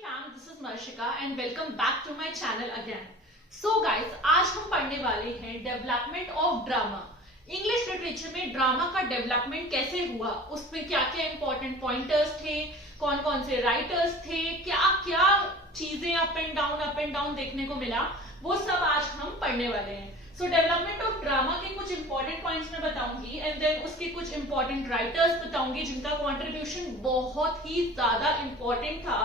fam, this is Marshika and welcome back to my channel again. So guys, आज हम पढ़ने वाले हैं development of drama. English literature में ड्रामा का डेवलपमेंट कैसे हुआ, उसमें क्या क्या इंपॉर्टेंट पॉइंटर्स थे, कौन कौन से राइटर्स थे, क्या क्या चीजें अप एंड डाउन देखने को मिला, वो सब आज हम पढ़ने वाले हैं। सो डेवलपमेंट ऑफ ड्रामा के कुछ इंपॉर्टेंट पॉइंट्स मैं बताऊंगी एंड देन उसके कुछ इंपॉर्टेंट राइटर्स बताऊंगी जिनका कॉन्ट्रीब्यूशन बहुत ही ज्यादा इंपॉर्टेंट था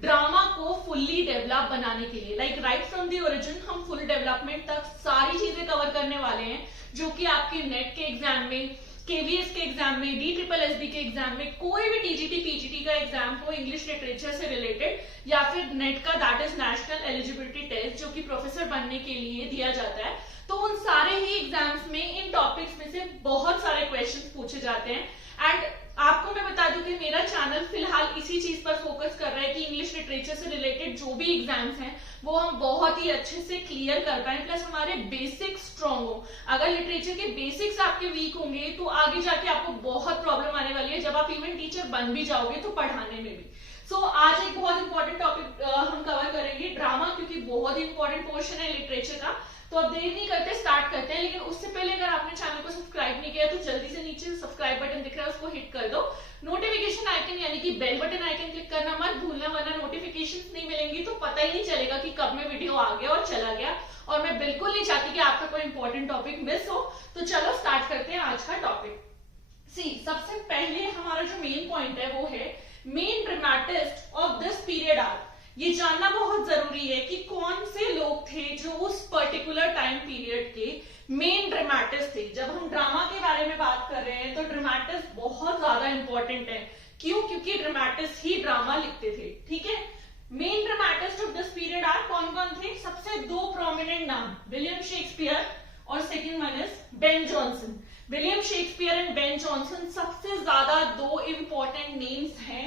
ड्रामा को फुल्ली डेवलप बनाने के लिए। Like right from the origin हम फुल डेवलपमेंट तक सारी चीजें कवर करने वाले हैं जो कि आपके नेट के एग्जाम में, केवीएस के एग्जाम में, DSSB के एग्जाम में, कोई भी टीजीटी पीजीटी का एग्जाम हो इंग्लिश लिटरेचर से रिलेटेड या फिर नेट का that is national eligibility test जो कि प्रोफेसर बनने के लिए दिया जाता है, तो उन सारे ही एग्जाम्स में इन टॉपिक्स में से बहुत सारे क्वेश्चंस पूछे जाते हैं। एंड आपको मैं बता दूं कि मेरा चैनल फिलहाल इसी चीज पर फोकस कर रहा है कि इंग्लिश लिटरेचर से रिलेटेड जो भी एग्जाम्स हैं वो हम बहुत ही अच्छे से क्लियर कर पाए, प्लस हमारे बेसिक्स स्ट्रॉन्ग हो। अगर लिटरेचर के बेसिक्स आपके वीक होंगे तो आगे जाके आपको बहुत प्रॉब्लम आने वाली है जब आप इवन टीचर बन भी जाओगे तो पढ़ाने में भी। सो आज एक बहुत इंपॉर्टेंट टॉपिक हम कवर करेंगे ड्रामा, क्योंकि बहुत ही इंपॉर्टेंट पोर्शन है लिटरेचर का। तो अब देर नहीं करते, स्टार्ट करते हैं। लेकिन उससे पहले अगर आपने चैनल को सब्सक्राइब नहीं किया तो जल्दी से नीचे सब्सक्राइब बटन दिख रहा है उसको हिट कर दो। नोटिफिकेशन आइकन यानी कि बेल बटन आइकन क्लिक करना मत भूलना, वरना नोटिफिकेशंस नहीं मिलेंगी तो पता ही नहीं चलेगा कि कब में वीडियो आ गया और चला गया। और मैं बिल्कुल नहीं चाहती कि आपका कोई इंपॉर्टेंट टॉपिक मिस हो। तो चलो स्टार्ट करते हैं आज का टॉपिक। सबसे पहले हमारा जो मेन पॉइंट है वो है main dramatist of this period are. ये जानना बहुत जरूरी है कि कौन से लोग थे जो उस पर्टिकुलर टाइम पीरियड के मेन ड्रामेटिस्ट थे। जब हम ड्रामा के बारे में बात कर रहे हैं तो ड्रामेटिस्ट बहुत ज्यादा इंपॉर्टेंट है। क्यों? क्योंकि ड्रामेटिस्ट ही ड्रामा लिखते थे। ठीक है, main dramatist of this period are कौन कौन थे? सबसे दो प्रोमिनेंट नाम, विलियम शेक्सपियर और second one is Ben Jonson. William Shakespeare and Ben Jonson सबसे ज्यादा दो इंपॉर्टेंट नेम्स हैं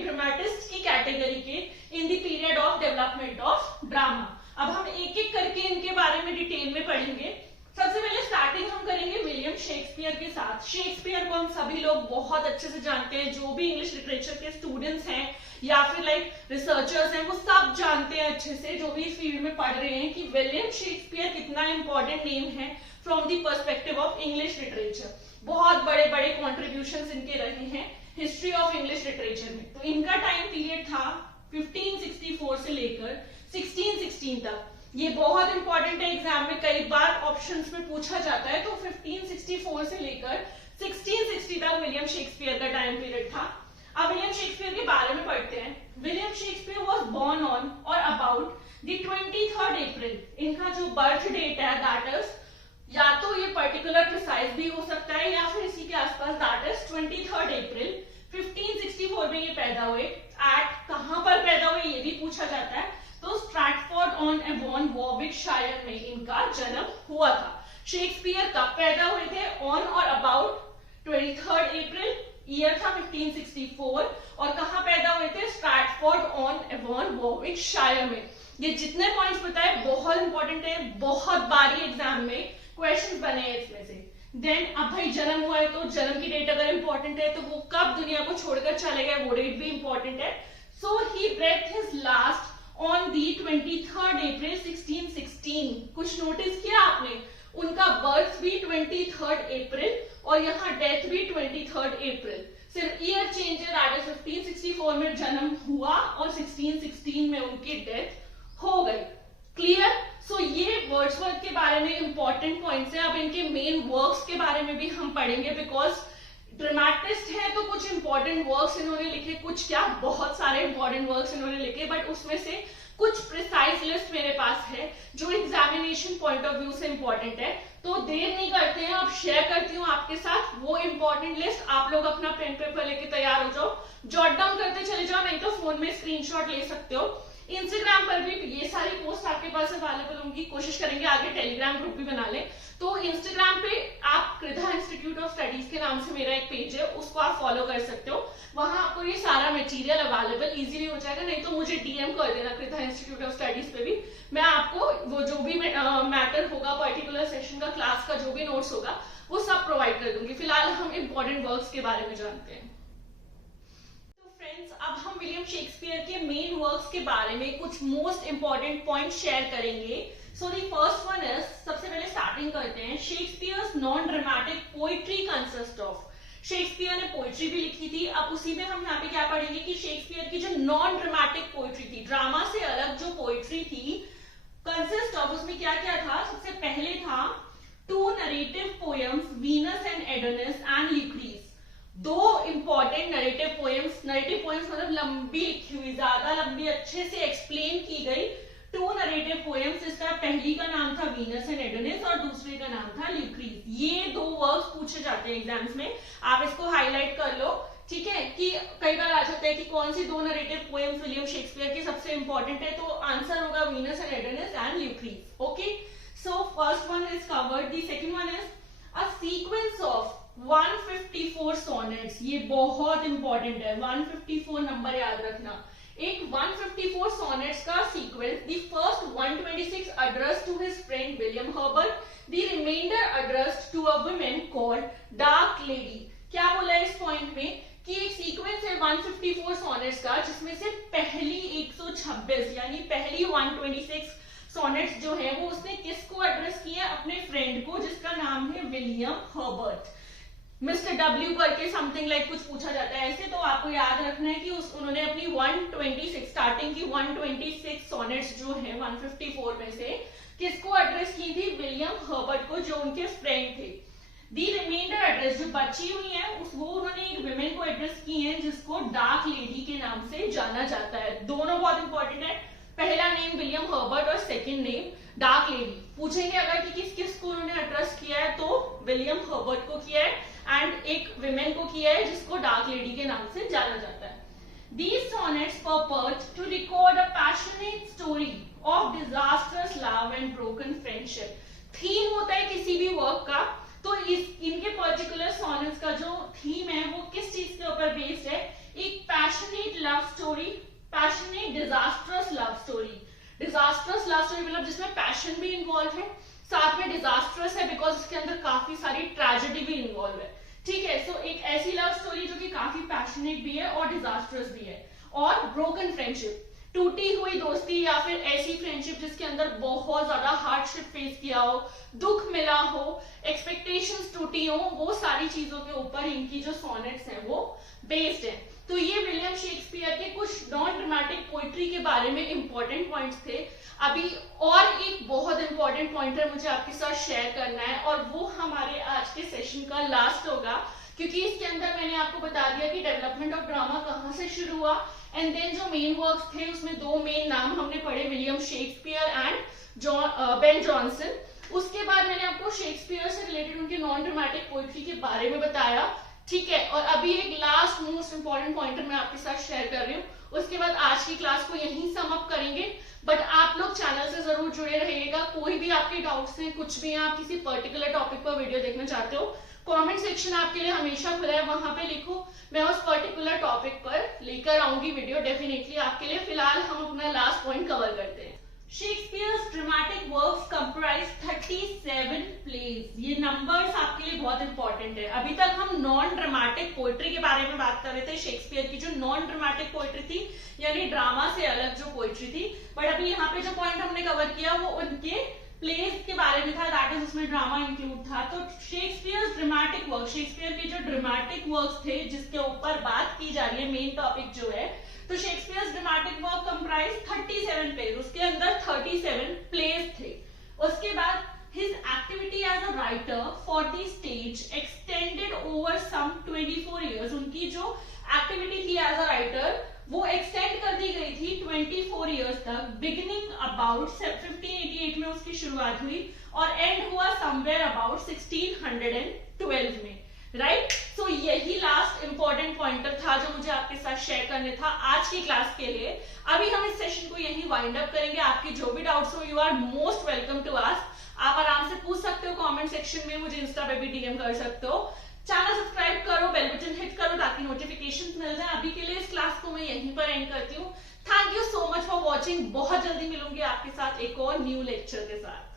ड्रामेटिस्ट की कैटेगरी के in the period of development of drama. अब हम एक एक करके इनके बारे में डिटेल में पढ़ेंगे। सबसे पहले स्टार्टिंग हम करेंगे विलियम शेक्सपियर के साथ। शेक्सपियर को हम सभी लोग बहुत अच्छे से जानते हैं, जो भी इंग्लिश लिटरेचर के स्टूडेंट्स हैं या फिर लाइक रिसर्चर्स हैं वो सब जानते हैं अच्छे से, जो भी इस फील्ड में पढ़ रहे हैं, कि विलियम शेक्सपियर कितना इंपॉर्टेंट नेम है from the perspective of English literature. बहुत बड़े बड़े कॉन्ट्रीब्यूशन इनके रहे हैं हिस्ट्री ऑफ इंग्लिश लिटरेचर में। तो इनका टाइम पीरियड था 1564 से लेकर 1616 तक। ये बहुत इंपॉर्टेंट है, एग्जाम में कई बार ऑप्शंस में पूछा जाता है। तो 1564 से लेकर 1660 तक विलियम शेक्सपियर का टाइम पीरियड था। अब विलियम शेक्सपियर के बारे में पढ़ते हैं। William Shakespeare was born on और अबाउट द 23 अप्रैल। इनका जो बर्थ डेट है दैट इज, या तो ये पर्टिकुलर प्रिसाइज भी हो सकता है या फिर इसी के आसपास, दैट इज 23 अप्रैल 1564 में ये पैदा हुए। एट कहां पर पैदा हुए ये भी पूछा जाता है। तो स्ट्रैटफोर्ड ऑन एवॉन वॉर्विकशायर में इनका जन्म हुआ था। शेक्सपियर कब पैदा हुए थे? ऑन और अबाउट 23 अप्रैल, ईयर था 1564, और कहां पैदा हुए थे? स्ट्रैटफोर्ड ऑन एवॉन वॉर्विकशायर में। ये जितने पॉइंट्स बताए बहुत इंपॉर्टेंट है, बहुत बारी एग्जाम में क्वेश्चन बने हैं इसमें से। देन अब भाई जन्म हुआ है तो जन्म की डेट अगर इंपॉर्टेंट है तो वो कब दुनिया को छोड़कर चले गए वो डेट भी इंपॉर्टेंट है। So he breathed his last on the 23 April 1616। कुछ नोटिस किया आपने? उनका बर्थ भी 23 अप्रैल और यहाँ डेथ भी 23 अप्रैल। सिर्फ ईयर चेंज है, दैट इज 1564 में जन्म हुआ और 1616 में उनकी डेथ हो गई। क्लियर? सो ये वर्ड्सवर्थ के बारे में इंपॉर्टेंट पॉइंट्स हैं। अब इनके मेन वर्क्स के बारे में भी हम पढ़ेंगे, बिकॉज ड्रामेटिस्ट है तो कुछ इंपॉर्टेंट वर्क्स इन्होंने लिखे, कुछ क्या बहुत सारे इंपॉर्टेंट वर्क्स इन्होंने लिखे, बट उसमें से कुछ प्रिसाइज लिस्ट मेरे पास है जो एग्जामिनेशन पॉइंट ऑफ व्यू से इंपॉर्टेंट है। तो देर नहीं करते हैं, अब शेयर करती हूँ आपके साथ वो इंपॉर्टेंट लिस्ट। आप लोग अपना पेन पेपर लेके तैयार हो जाओ, जॉट डाउन करते चले जाओ, नहीं तो फोन में स्क्रीनशॉट ले सकते हो। इंस्टाग्राम पर भी ये सारी पोस्ट आपके पास अवेलेबल होंगी, कोशिश करेंगे आगे टेलीग्राम ग्रुप भी बना लें। तो इंस्टाग्राम पे आप कृधा इंस्टीट्यूट ऑफ स्टडीज के नाम से मेरा एक पेज है, उसको आप फॉलो कर सकते हो। वहां आपको ये सारा मटेरियल अवेलेबल इजीली हो जाएगा, नहीं तो मुझे डीएम कर देना कृधा इंस्टीट्यूट ऑफ स्टडीज पे भी। मैं आपको वो जो भी मैटर होगा, पर्टिकुलर सेशन का, क्लास का जो भी नोट्स होगा वो सब प्रोवाइड कर दूंगी। फिलहाल हम इंपॉर्टेंट वर्क्स के बारे में जानते हैं। तो फ्रेंड्स, अब शेक्सपियर के मेन वर्क्स के बारे में कुछ मोस्ट इंपॉर्टेंट पॉइंट शेयर करेंगे। So the first one is, सबसे पहले स्टार्टिंग करते हैं, Shakespeare's non dramatic poetry consist of. Shakespeare ने पोइट्री भी लिखी थी, अब उसी में हम यहाँ पे क्या पढ़ेंगे कि शेक्सपियर की जो नॉन ड्रामेटिक पोइट्री थी, ड्रामा से अलग जो पोइट्री थी, कंसिस्ट ऑफ, उसमें क्या क्या था। सबसे पहले था 2 narrative poems, Venus and Adonis and Lucrece. 2 important narrative poems, narrative poems मतलब लंबी लिखी हुई, ज्यादा लंबी, अच्छे से एक्सप्लेन की गई 2 नरेटिव पोएम्स। इसका पहली का नाम था वीनस एंड एडोनिस और दूसरे का नाम था ल्यूक्रीज। ये 2 वर्ड्स पूछे जाते हैं एग्जाम्स में, आप इसको हाईलाइट कर लो, ठीक है, कि कई बार आ जाता है कि कौन सी 2 नरेटिव पोएम्स विलियम शेक्सपियर की सबसे इंपॉर्टेंट है, तो आंसर होगा Venus and Adonis and Lucrece. Okay, so first one is covered. The second one is a sequence of 154 sonnets. ये बहुत इंपॉर्टेंट है, 154 नंबर याद रखना। एक 154 सोनेट्स का sequence, the first 126 addressed to his friend William Herbert, the remainder addressed to a woman called Dark Lady। क्या बोला है इस पॉइंट में कि एक सीक्वेंस है 154 सोनेट्स का, जिसमें से पहली 126 यानी पहली 126 सोनेट्स जो है वो उसने किसको एड्रेस किया, अपने फ्रेंड को, जिसका नाम है विलियम हर्बर्ट। मिस्टर डब्ल्यू करके समथिंग लाइक कुछ पूछा जाता है ऐसे, तो आपको याद रखना है कि उन्होंने अपनी 126 स्टार्टिंग की 126 सोनेट्स जो है 154 में से किसको एड्रेस की थी, विलियम हर्बर्ट को, जो उनके फ्रेंड थे। दी रिमाइंडर एड्रेस जो बची हुई है वो उन्होंने एक विमेन को एड्रेस की है, जिसको डार्क लेडी के नाम से जाना जाता है। दोनों बहुत इंपॉर्टेंट है, पहला नेम विलियम हर्बर्ट और सेकंड नेम डार्क लेडी। पूछेंगे अगर कि किस किस को उन्होंने एड्रेस किया है, तो विलियम हर्बर्ट को किया है एंड एक विमेन को किया है जिसको डार्क लेडी के नाम से जाना जाता है। These sonnets purport to record a passionate story of disastrous love and broken friendship। Theme होता है किसी भी वर्क का, तो इनके पर्टिकुलर सोनेट्स का जो थीम है वो किस चीज के ऊपर बेस्ड है, एक passionate love story, passionate disastrous love story. Disastrous love story मतलब जिसमें पैशन भी इन्वॉल्व है, साथ में डिजास्ट्रस है बिकॉज इसके अंदर काफी सारी ट्रेजेडी भी इन्वॉल्व है, ठीक है। सो एक ऐसी लव स्टोरी जो कि काफी पैशनेट भी है और डिजास्ट्रस भी है। और ब्रोकन फ्रेंडशिप, टूटी हुई दोस्ती या फिर ऐसी फ्रेंडशिप जिसके अंदर बहुत ज्यादा हार्डशिप फेस किया हो, दुख मिला हो, एक्सपेक्टेशंस टूटी हो, वो सारी चीजों के ऊपर इनकी जो सोनेट्स हैं वो बेस्ड है। तो ये विलियम शेक्सपियर के कुछ नॉन ड्रामेटिक पोइट्री के बारे में इंपॉर्टेंट पॉइंट्स थे। अभी और एक बहुत इंपॉर्टेंट पॉइंटर मुझे आपके साथ शेयर करना है और वो हमारे आज के सेशन का लास्ट होगा, क्योंकि इसके अंदर मैंने आपको बता दिया कि डेवलपमेंट ऑफ ड्रामा कहाँ से शुरू हुआ एंड देन जो मेन वर्क्स थे उसमें 2 मेन नाम हमने पढ़े, William Shakespeare and Ben Johnson. उसके बाद मैंने आपको शेक्सपियर से रिलेटेड उनके नॉन ड्रामेटिक पोइट्री के बारे में बताया, ठीक है। और अभी एक लास्ट मोस्ट इंपॉर्टेंट पॉइंटर मैं आपके साथ शेयर कर रही हूँ, उसके बाद आज की क्लास को यहीं सम अप करेंगे। बट आप लोग चैनल से जरूर जुड़े रहिएगा, कोई भी आपके डाउट्स हैं, कुछ भी आप किसी पर्टिकुलर टॉपिक पर वीडियो देखना चाहते हो, कमेंट सेक्शन आपके लिए हमेशा खुला है, वहां पे लिखो, मैं उस पर्टिकुलर टॉपिक पर लेकर आऊंगी वीडियो डेफिनेटली आपके लिए। फिलहाल हम अपना लास्ट पॉइंट कवर करते हैं। Shakespeare's dramatic works comprise 37 plays. ये नंबर्स आपके लिए बहुत इंपॉर्टेंट है। अभी तक हम नॉन ड्रामेटिक पोइट्री के बारे में बात कर रहे थे, शेक्सपियर की जो नॉन ड्रामेटिक पोइट्री थी यानी ड्रामा से अलग जो पोइट्री थी, बट अभी यहाँ पे जो पॉइंट हमने कवर किया वो उनके प्लेस के बारे में था, दैट इज उसमें ड्रामा इंक्लूड था। तो शेक्सपियर्स ड्रामेटिक वर्क, शेक्सपियर के जो ड्रामेटिक वर्क्स थे जिसके ऊपर बात की जा रही है, मेन टॉपिक जो है, तो Shakespeare's dramatic work comprise 37 plays, उसके अंदर 37 प्लेज थे। उसके बाद his activity as a writer for the stage extended over some 24 years। उनकी जो एक्टिविटी थी एज अ राइटर वो एक्सटेंड कर दी गई थी 24 इयर्स तक। बिगिनिंग अबाउट 1588 में उसकी शुरुआत हुई और एंड हुआ समवेयर अबाउट 1612 में, राइट। सो यही लास्ट इंपॉर्टेंट पॉइंटर था जो मुझे आपके साथ शेयर करने था आज की क्लास के लिए। अभी हम इस सेशन को यही वाइंड अप करेंगे। आपकी जो भी डाउट्स हो, you are most welcome to ask. आप आराम से पूछ सकते हो कमेंट सेक्शन में, मुझे इंस्टा पे भी डीएम कर सकते हो। चैनल सब्सक्राइब करो, बेल बटन हिट करो ताकि नोटिफिकेशंस मिल जाए। अभी के लिए इस क्लास को मैं यहीं पर एंड करती हूँ। Thank you so much for watching. बहुत जल्दी मिलूंगी आपके साथ एक और न्यू लेक्चर के साथ।